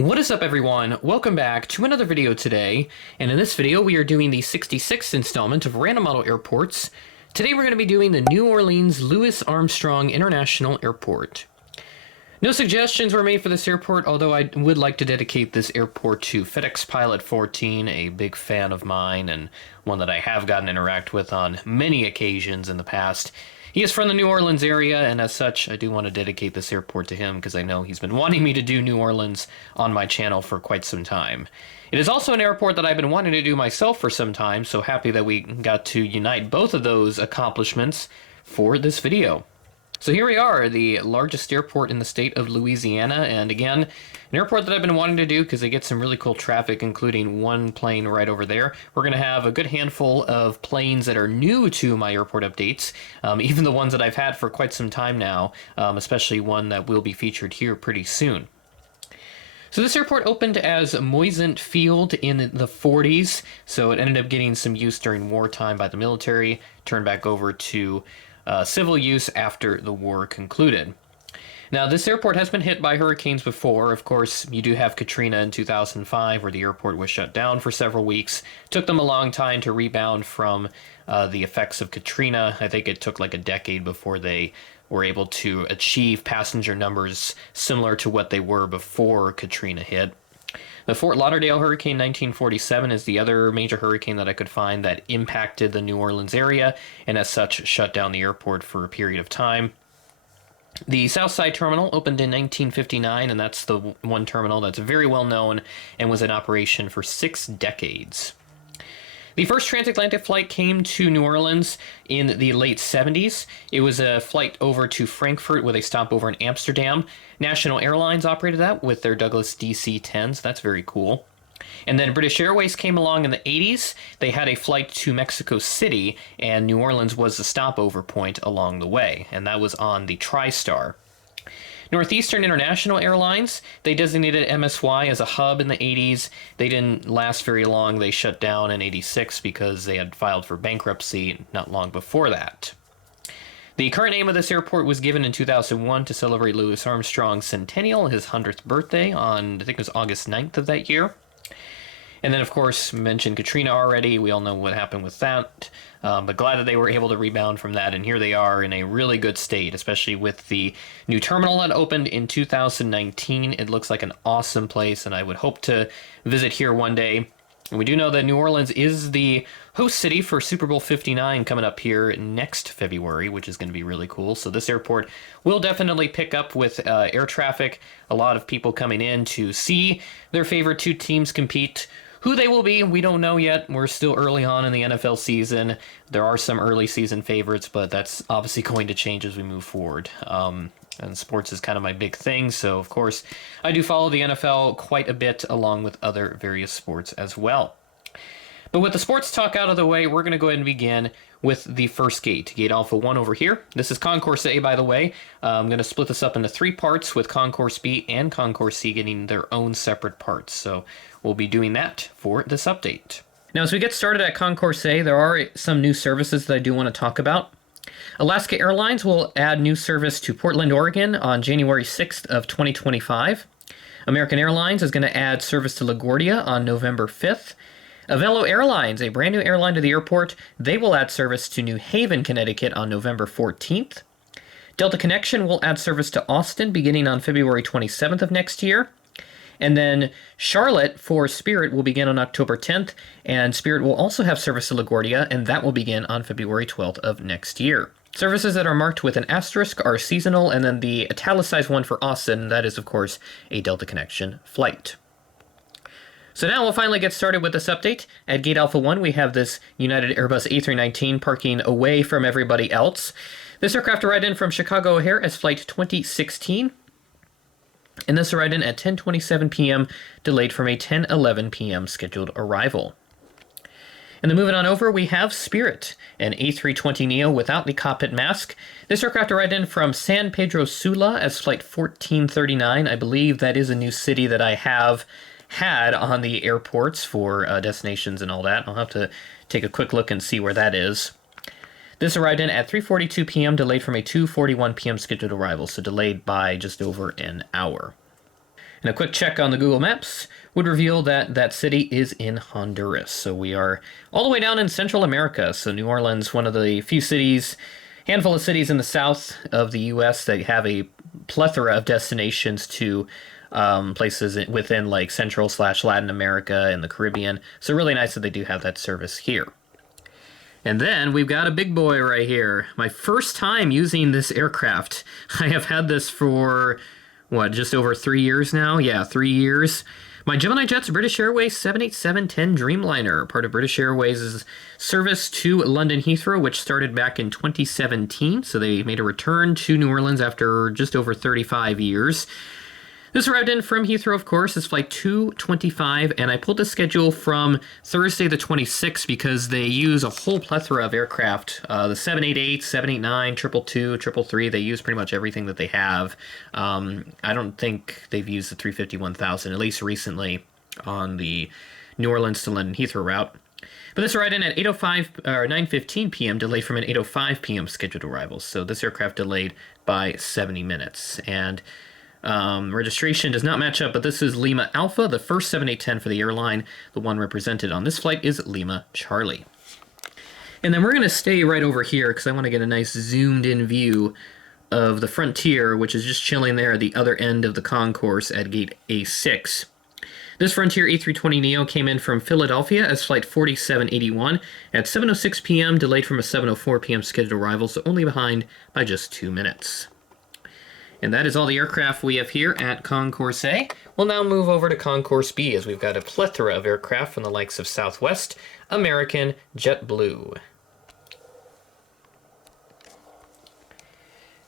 What is up, everyone? Welcome back to another video today, and in this video we are doing the 66th installment of Random Model Airports. Today we're going to be doing the New Orleans Louis Armstrong International Airport. No suggestions were made for this airport, although I would like to dedicate this airport to FedEx Pilot 14, a big fan of mine and one that I have gotten to interact with on many occasions in the past. He is from the New Orleans area, and as such, I do want to dedicate this airport to him because I know he's been wanting me to do New Orleans on my channel for quite some time. It is also an airport that I've been wanting to do myself for some time, so happy that we got to unite both of those accomplishments for this video. So here we are, the largest airport in the state of Louisiana, and again, an airport that I've been wanting to do because they get some really cool traffic, including one plane right over there. We're going to have a good handful of planes that are new to my airport updates, even the ones that I've had for quite some time now, especially one that will be featured here pretty soon. So this airport opened as Moisant Field in the 40s, so it ended up getting some use during wartime by the military, turned back over to civil use after the war concluded. Now, this airport has been hit by hurricanes before. Of course, you do have Katrina in 2005, where the airport was shut down for several weeks. It took them a long time to rebound from the effects of Katrina. I think it took like a decade before they were able to achieve passenger numbers similar to what they were before Katrina hit. The Fort Lauderdale Hurricane 1947 is the other major hurricane that I could find that impacted the New Orleans area, and as such shut down the airport for a period of time. The Southside Terminal opened in 1959, and that's the one terminal that's very well known and was in operation for 6 decades. The first transatlantic flight came to New Orleans in the late 70s. It was a flight over to Frankfurt with a stopover in Amsterdam. National Airlines operated that with their Douglas DC-10s. That's very cool. And then British Airways came along in the 80s. They had a flight to Mexico City, and New Orleans was the stopover point along the way, and that was on the TriStar. Northeastern International Airlines, they designated MSY as a hub in the 80s. They didn't last very long. They shut down in 86 because they had filed for bankruptcy not long before that. The current name of this airport was given in 2001 to celebrate Louis Armstrong's centennial, his 100th birthday on, I think it was August 9th of that year. And then, of course, mentioned Katrina already. We all know what happened with that. But glad that they were able to rebound from that. And here they are in a really good state, especially with the new terminal that opened in 2019. It looks like an awesome place, and I would hope to visit here one day. And we do know that New Orleans is the host city for Super Bowl 59 coming up here next February, which is going to be really cool. So this airport will definitely pick up with air traffic. A lot of people coming in to see their favorite two teams compete. Who they will be, we don't know yet. We're still early on in the NFL season. There are some early season favorites, but that's obviously going to change as we move forward. And sports is kind of my big thing, so of course I do follow the NFL quite a bit along with other various sports as well. But with the sports talk out of the way, we're going to go ahead and begin with the first gate, Gate Alpha 1 over here. This is Concourse A, by the way. I'm going to split this up into 3 parts, with Concourse B and Concourse C getting their own separate parts. So we'll be doing that for this update. Now, as we get started at Concourse A, there are some new services that I do want to talk about. Alaska Airlines will add new service to Portland, Oregon on January 6th of 2025. American Airlines is going to add service to LaGuardia on November 5th. Avelo Airlines, a brand new airline to the airport, they will add service to New Haven, Connecticut on November 14th. Delta Connection will add service to Austin beginning on February 27th of next year. And then Charlotte for Spirit will begin on October 10th, and Spirit will also have service to LaGuardia, and that will begin on February 12th of next year. Services that are marked with an asterisk are seasonal, and then the italicized one for Austin, that is, of course, a Delta Connection flight. So now we'll finally get started with this update. At Gate Alpha 1, we have this United Airbus A319 parking away from everybody else. This aircraft arrived in from Chicago O'Hare as Flight 2016. And this arrived in at 10:27 p.m., delayed from a 10:11 p.m. scheduled arrival. And then moving on over, we have Spirit, an A320neo without the cockpit mask. This aircraft arrived in from San Pedro Sula as Flight 1439. I believe that is a new city that I have had on the airports for destinations and all that. I'll have to take a quick look and see where that is. This arrived in at 3:42 p.m., delayed from a 2:41 p.m. scheduled arrival, so delayed by just over an hour. And a quick check on the Google Maps would reveal that that city is in Honduras. So we are all the way down in Central America. So New Orleans, one of the few cities, handful of cities in the south of the U.S. that have a plethora of destinations to places within like Central/Latin America and the Caribbean. So really nice that they do have that service here. And then we've got a big boy right here. My first time using this aircraft. I have had this for, what, just over 3 years now? Yeah, 3 years. My Gemini jet's British Airways 787-10 Dreamliner, part of British Airways' service to London Heathrow, which started back in 2017. So they made a return to New Orleans after just over 35 years. This arrived in from Heathrow, of course. It's flight 225, and I pulled the schedule from Thursday the 26th because they use a whole plethora of aircraft. The 788, 789, 222, 333, they use pretty much everything that they have. I don't think they've used the 350-1000, at least recently, on the New Orleans to London Heathrow route. But this arrived in at 9:15 p.m., delayed from an 8:05 p.m. scheduled arrival. So this aircraft delayed by 70 minutes. And registration does not match up, but this is Lima Alpha, the first 7810 for the airline. The one represented on this flight is Lima Charlie. And then we're going to stay right over here because I want to get a nice zoomed in view of the Frontier, which is just chilling there at the other end of the concourse at gate A6. This Frontier A320neo came in from Philadelphia as flight 4781 at 7:06 p.m., delayed from a 7:04 p.m. scheduled arrival, so only behind by just 2 minutes. And that is all the aircraft we have here at Concourse A. We'll now move over to Concourse B as we've got a plethora of aircraft from the likes of Southwest, American, JetBlue.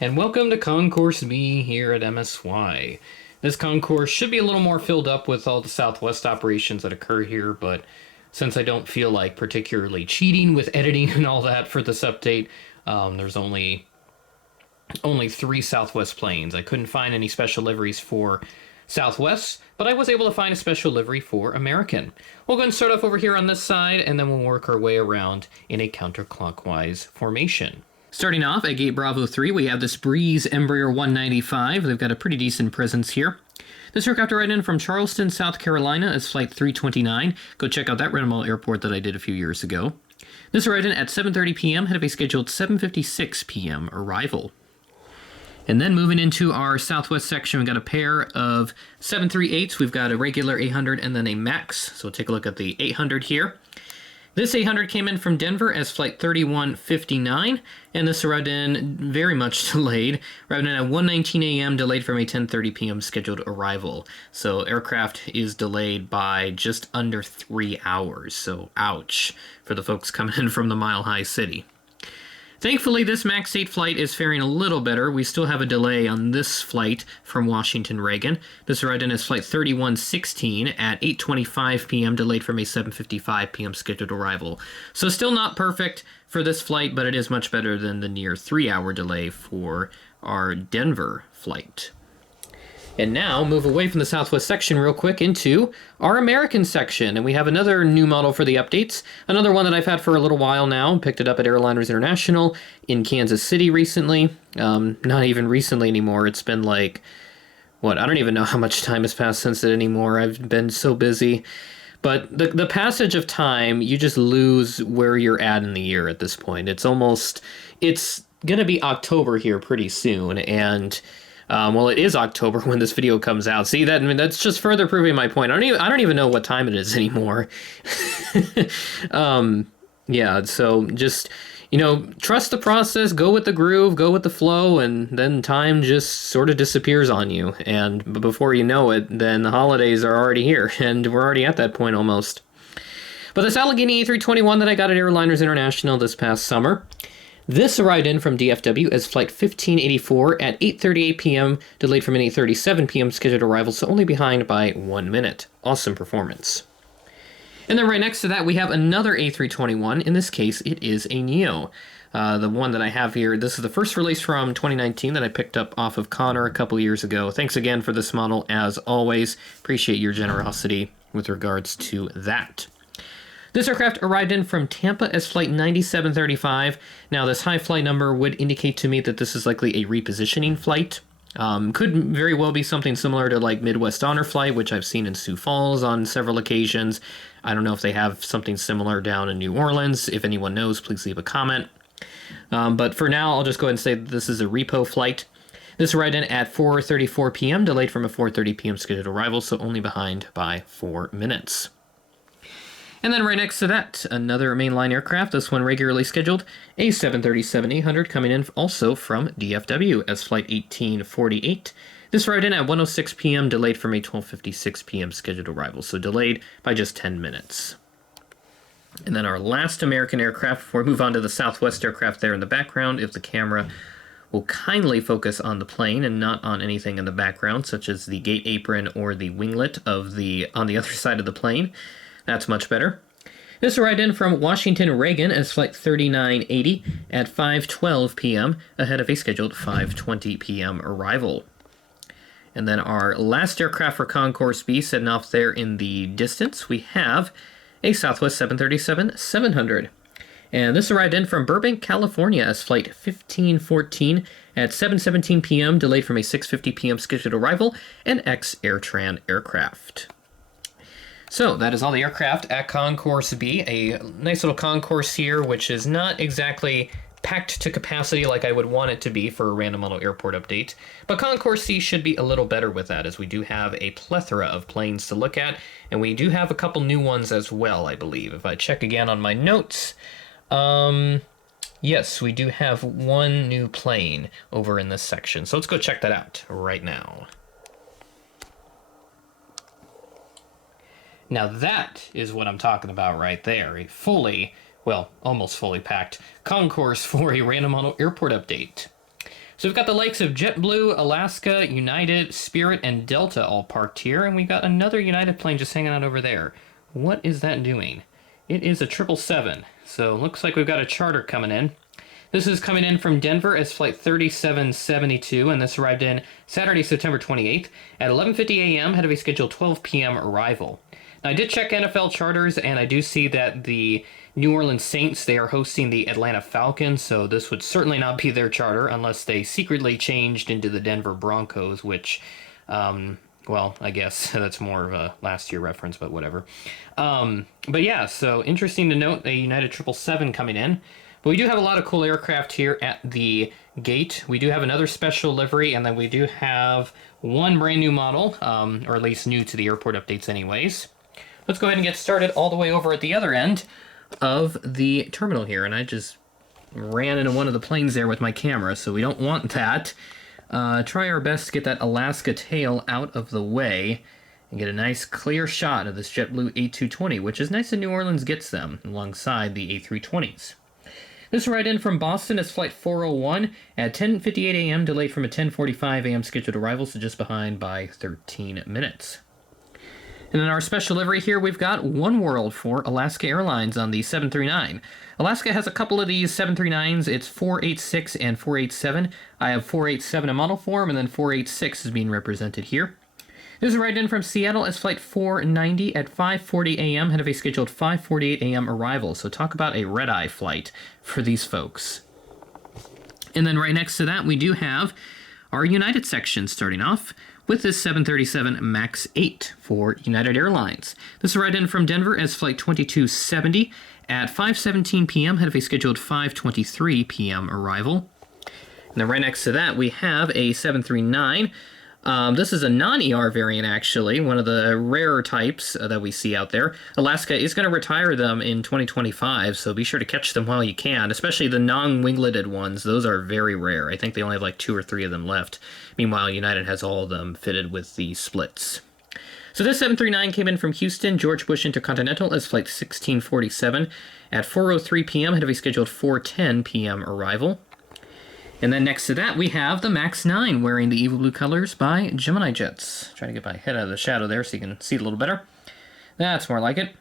And welcome to Concourse B here at MSY. This concourse should be a little more filled up with all the Southwest operations that occur here, but since I don't feel like particularly cheating with editing and all that for this update, there's only 3 Southwest planes. I couldn't find any special liveries for Southwest, but I was able to find a special livery for American. We'll go and start off over here on this side, and then we'll work our way around in a counterclockwise formation. Starting off at Gate Bravo 3, we have this Breeze Embraer 195. They've got a pretty decent presence here. This aircraft arrived in from Charleston, South Carolina as flight 329. Go check out that Renamel airport that I did a few years ago. This arrived in at 7:30 p.m., had a scheduled 7:56 p.m. arrival. And then moving into our Southwest section, we've got a pair of 738s. We've got a regular 800 and then a MAX. So we'll take a look at the 800 here. This 800 came in from Denver as flight 3159, and this arrived in very much delayed. Arrived in at 1:19 a.m., delayed from a 10:30 p.m. scheduled arrival. So aircraft is delayed by just under 3 hours. So ouch for the folks coming in from the Mile High City. Thankfully, this MAX 8 flight is faring a little better. We still have a delay on this flight from Washington Reagan. This arrived in as flight 3116 at 8:25 p.m., delayed from a 7:55 p.m. scheduled arrival. So still not perfect for this flight, but it is much better than the near 3-hour delay for our Denver flight. And now, move away from the Southwest section real quick into our American section. And we have another new model for the updates. Another one that I've had for a little while now. Picked it up at Airliners International in Kansas City recently. Not even recently anymore. It's been like, I don't even know how much time has passed since it anymore. I've been so busy. But the passage of time, you just lose where you're at in the year at this point. It's going to be October here pretty soon. And well, it is October when this video comes out. See that? I mean, that's just further proving my point. I don't even know what time it is anymore. Yeah. So just, trust the process, go with the groove, go with the flow, and then time just sort of disappears on you. And before you know it, then the holidays are already here, and we're already at that point almost. But this Allegheny A321 that I got at Airliners International this past summer. This arrived in from DFW as flight 1584 at 8:38 p.m., delayed from an 8:37 p.m. scheduled arrival, so only behind by 1 minute. Awesome performance. And then right next to that, we have another A321. In this case, it is a Neo. The one that I have here, this is the first release from 2019 that I picked up off of Connor a couple years ago. Thanks again for this model, as always. Appreciate your generosity with regards to that. This aircraft arrived in from Tampa as flight 9735. Now, this high flight number would indicate to me that this is likely a repositioning flight. Could very well be something similar to like Midwest Honor Flight, which I've seen in Sioux Falls on several occasions. I don't know if they have something similar down in New Orleans. If anyone knows, please leave a comment. But for now, I'll just go ahead and say that this is a repo flight. This arrived in at 4:34 p.m., delayed from a 4:30 p.m. scheduled arrival, so only behind by 4 minutes. And then right next to that, another mainline aircraft, this one regularly scheduled, a 737-800 coming in also from DFW as Flight 1848. This arrived in at 1:06 p.m., delayed from a 12:56 p.m. scheduled arrival, so delayed by just 10 minutes. And then our last American aircraft, before we move on to the Southwest aircraft there in the background, if the camera will kindly focus on the plane and not on anything in the background, such as the gate apron or the winglet on the other side of the plane. That's much better. This arrived in from Washington Reagan as Flight 3980 at 5:12 p.m., ahead of a scheduled 5:20 p.m. arrival. And then our last aircraft for Concourse B, setting off there in the distance, we have a Southwest 737-700. And this arrived in from Burbank, California as Flight 1514 at 7:17 p.m., delayed from a 6:50 p.m. scheduled arrival, an ex-Airtran aircraft. So that is all the aircraft at Concourse B. A nice little concourse here, which is not exactly packed to capacity like I would want it to be for a random model airport update. But Concourse C should be a little better with that, as we do have a plethora of planes to look at, and we do have a couple new ones as well, I believe. If I check again on my notes, yes, we do have one new plane over in this section. So let's go check that out right now. Now that is what I'm talking about right there. A fully, well, almost fully packed concourse for a random model airport update. So we've got the likes of JetBlue, Alaska, United, Spirit, and Delta all parked here, and we've got another United plane just hanging out over there. What is that doing? It is a 777, so looks like we've got a charter coming in. This is coming in from Denver as Flight 3772, and this arrived in Saturday, September 28th at 11:50 a.m., ahead of a scheduled 12 p.m. arrival. Now, I did check NFL charters, and I do see that the New Orleans Saints, they are hosting the Atlanta Falcons, so this would certainly not be their charter unless they secretly changed into the Denver Broncos, which, well, I guess that's more of a last year reference, but whatever. But yeah, so interesting to note a United 777 coming in. But we do have a lot of cool aircraft here at the gate. We do have another special livery, and then we do have one brand new model, or at least new to the airport updates anyways. Let's go ahead and get started all the way over at the other end of the terminal here. And I just ran into one of the planes there with my camera, so we don't want that. Try our best to get that Alaska tail out of the way and get a nice clear shot of this JetBlue A220, which is nice that New Orleans gets them alongside the A320s. This ride in from Boston is Flight 401 at 10:58 a.m., delayed from a 10:45 a.m. scheduled arrival, so just behind by 13 minutes. And in our special livery here, we've got One World for Alaska Airlines on the 739. Alaska has a couple of these 739s. It's 486 and 487. I have 487 in model form, and then 486 is being represented here. This is a ride in from Seattle as Flight 490 at 5:40 a.m., ahead of a scheduled 5:48 a.m. arrival. So talk about a red-eye flight for these folks. And then right next to that, we do have our United section starting off with this 737 MAX 8 for United Airlines. This is a ride in from Denver as Flight 2270 at 5:17 p.m., ahead of a scheduled 5:23 p.m. arrival. And then right next to that, we have a 739. This is a non-ER variant, actually, one of the rarer types that we see out there. Alaska is going to retire them in 2025, so be sure to catch them while you can, especially the non-wingleted ones. Those are very rare. I think they only have like 2 or 3 of them left. Meanwhile, United has all of them fitted with the splits. So this 739 came in from Houston, George Bush Intercontinental as Flight 1647 at 4:03 p.m., ahead of a scheduled 4:10 p.m. arrival. And then next to that, we have the MAX 9 wearing the evil blue colors by Gemini Jets. Trying to get my head out of the shadow there so you can see it a little better. That's more like it.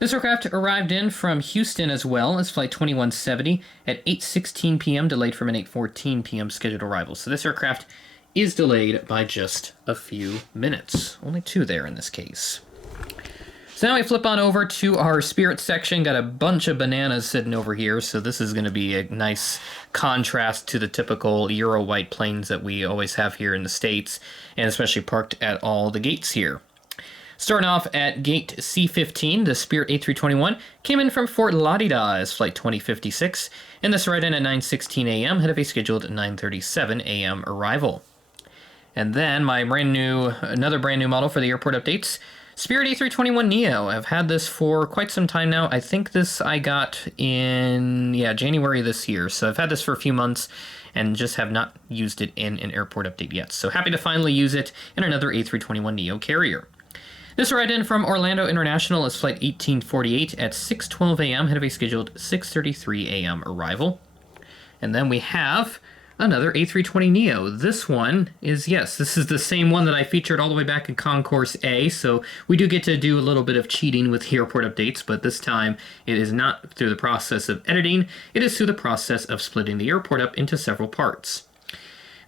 This aircraft arrived in from Houston as well as Flight 2170 at 8:16 p.m., delayed from an 8:14 p.m. scheduled arrival. So this aircraft is delayed by just a few minutes. Only 2 there in this case. So now we flip on over to our Spirit section. Got a bunch of bananas sitting over here, so this is going to be a nice contrast to the typical Euro white planes that we always have here in the States, and especially parked at all the gates here. Starting off at gate C15, the Spirit A321 came in from Fort Lauderdale as flight 2056, and this arrived in at 9:16 a.m., ahead of a scheduled 9:37 a.m. arrival. And then another brand new model for the airport updates, Spirit A321neo. I've had this for quite some time now. I think this I got in, January this year. So I've had this for a few months and just have not used it in an airport update yet. So happy to finally use it in another A321neo carrier. This arrived in from Orlando International as flight 1848 at 6:12 a.m., ahead of a scheduled 6:33 a.m. arrival. And then we have another A320neo. This one is, this is the same one that I featured all the way back in Concourse A, so we do get to do a little bit of cheating with the airport updates, but this time it is not through the process of editing, it is through the process of splitting the airport up into several parts.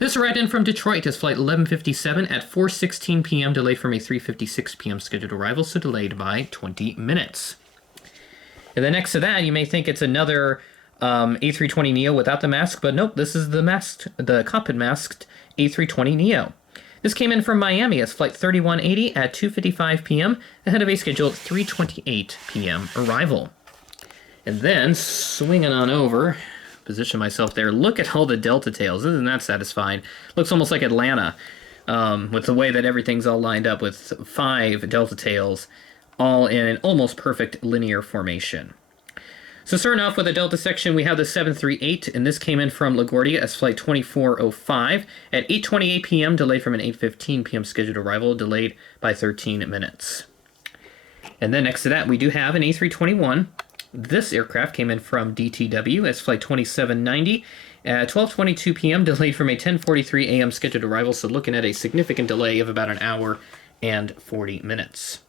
This arrived in from Detroit as flight 1157 at 4:16 p.m., delayed from a 3:56 p.m. scheduled arrival, so delayed by 20 minutes. And then next to that, you may think it's another A320neo without the mask, but nope, this is the cockpit masked A320neo. This came in from Miami as flight 3180 at 2:55 p.m., ahead of a scheduled 3:28 p.m. arrival. And then, swinging on over, position myself there, look at all the Delta tails. Isn't that satisfying? Looks almost like Atlanta, with the way that everything's all lined up with 5 Delta tails, all in an almost perfect linear formation. So starting off with the Delta section, we have the 738, and this came in from LaGuardia as flight 2405 at 8:28 p.m., delayed from an 8:15 p.m. scheduled arrival, delayed by 13 minutes. And then next to that, we do have an A321. This aircraft came in from DTW as flight 2790 at 12:22 p.m., delayed from a 10:43 a.m. scheduled arrival, so looking at a significant delay of about an hour and 40 minutes.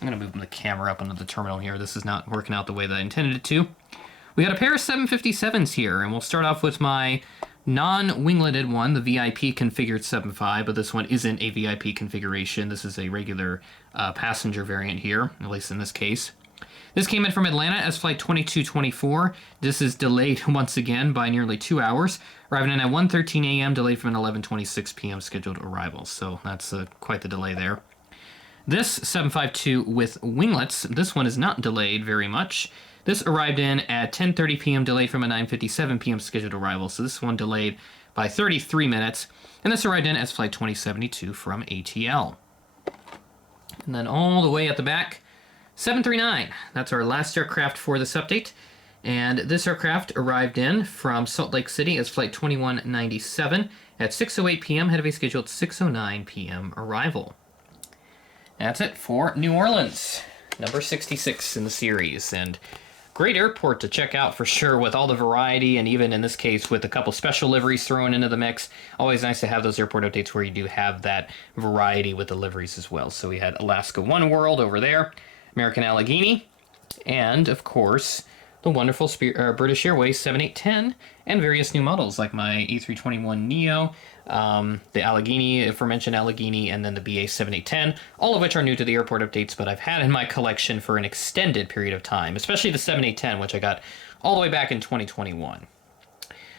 I'm going to move the camera up onto the terminal here. This is not working out the way that I intended it to. We got a pair of 757s here, and we'll start off with my non-wingleted one, the VIP configured 7.5, but this one isn't a VIP configuration. This is a regular passenger variant here, at least in this case. This came in from Atlanta as flight 2224. This is delayed once again by nearly 2 hours, arriving in at 1:13 a.m., delayed from an 11:26 p.m. scheduled arrival. So that's quite the delay there. This 752 with winglets, this one is not delayed very much. This arrived in at 10:30 p.m., delayed from a 9:57 p.m. scheduled arrival. So this one delayed by 33 minutes. And this arrived in as flight 2072 from ATL. And then all the way at the back, 739. That's our last aircraft for this update. And this aircraft arrived in from Salt Lake City as flight 2197 at 6:08 p.m., ahead of a scheduled 6:09 p.m. arrival. That's it for New Orleans, number 66 in the series. And great airport to check out for sure, with all the variety, and even in this case with a couple special liveries thrown into the mix. Always nice to have those airport updates where you do have that variety with the liveries as well. So we had Alaska One World over there, American Allegheny, and of course the wonderful British Airways 7810, and various new models like my A321neo, the Allegheny, aforementioned Allegheny, and then the BA 7810, all of which are new to the airport updates, but I've had in my collection for an extended period of time, especially the 7810, which I got all the way back in 2021.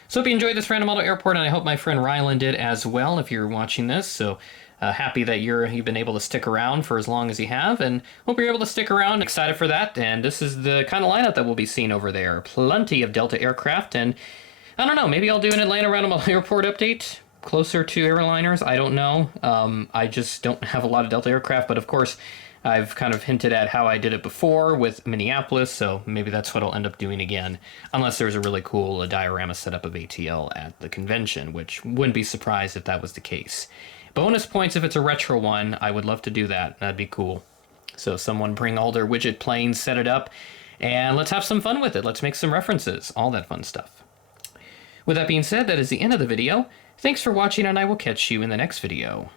So hope you enjoyed this random model airport, and I hope my friend Rylan did as well if you're watching this. So happy that you've been able to stick around for as long as you have, and hope you're able to stick around. Excited for that, and this is the kind of lineup that we'll be seeing over there. Plenty of Delta aircraft, and I don't know, maybe I'll do an Atlanta random model airport update closer to airliners. I don't know. I just don't have a lot of Delta aircraft, but of course I've kind of hinted at how I did it before with Minneapolis, so maybe that's what I'll end up doing again, unless there's a really cool diorama setup of ATL at the convention, which wouldn't be surprised if that was the case. Bonus points if it's a retro one. I would love to do that. That'd be cool. So someone bring all their widget planes, set it up, and let's have some fun with it. Let's make some references, all that fun stuff. With that being said, that is the end of the video. Thanks for watching, and I will catch you in the next video.